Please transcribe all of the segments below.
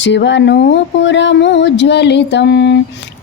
शिवनूपुरमुज्ज्वलितं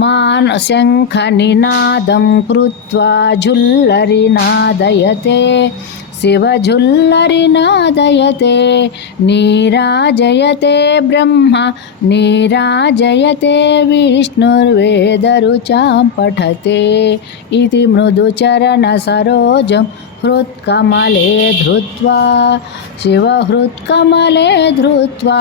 मानशङ्खनिनादं कृत्वा झुल्लरिनादयते शिवझुल्लरिनादयते नीराजयते ब्रह्म नीराजयते विष्णुर्वेदरुचां पठते इति मृदुचरणसरोजं हृत्कमले धृत्वा शिवहृत्कमले धृत्वा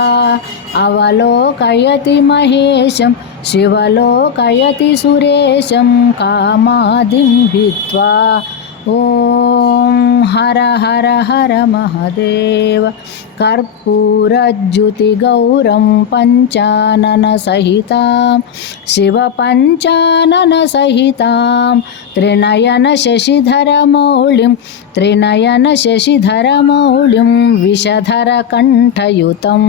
अवलोकयति महेशं सुरेशं कामादिं भित्वा ॐ हर हर हर महदेव कर्पूरज्युतिगौरं पञ्चाननसहितां शिवपञ्चाननसहितां त्रिनयनशशिधरमौलिं शशिधरमौल्यं त्रिनयन विषधरकण्ठयुतम्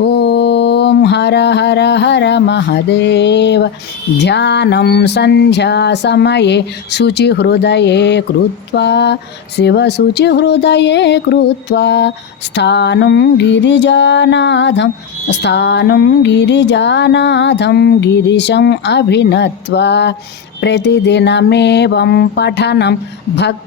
ओम हर हर हर महदेव ध्यानं शुचि हृदय कृत्वा हृदय कृत्वा स्थान गिरिजानाथं स्थान गिरिजानाथं गिरीशम अभिनत्वा प्रतिदिनमेवं पठनं भक्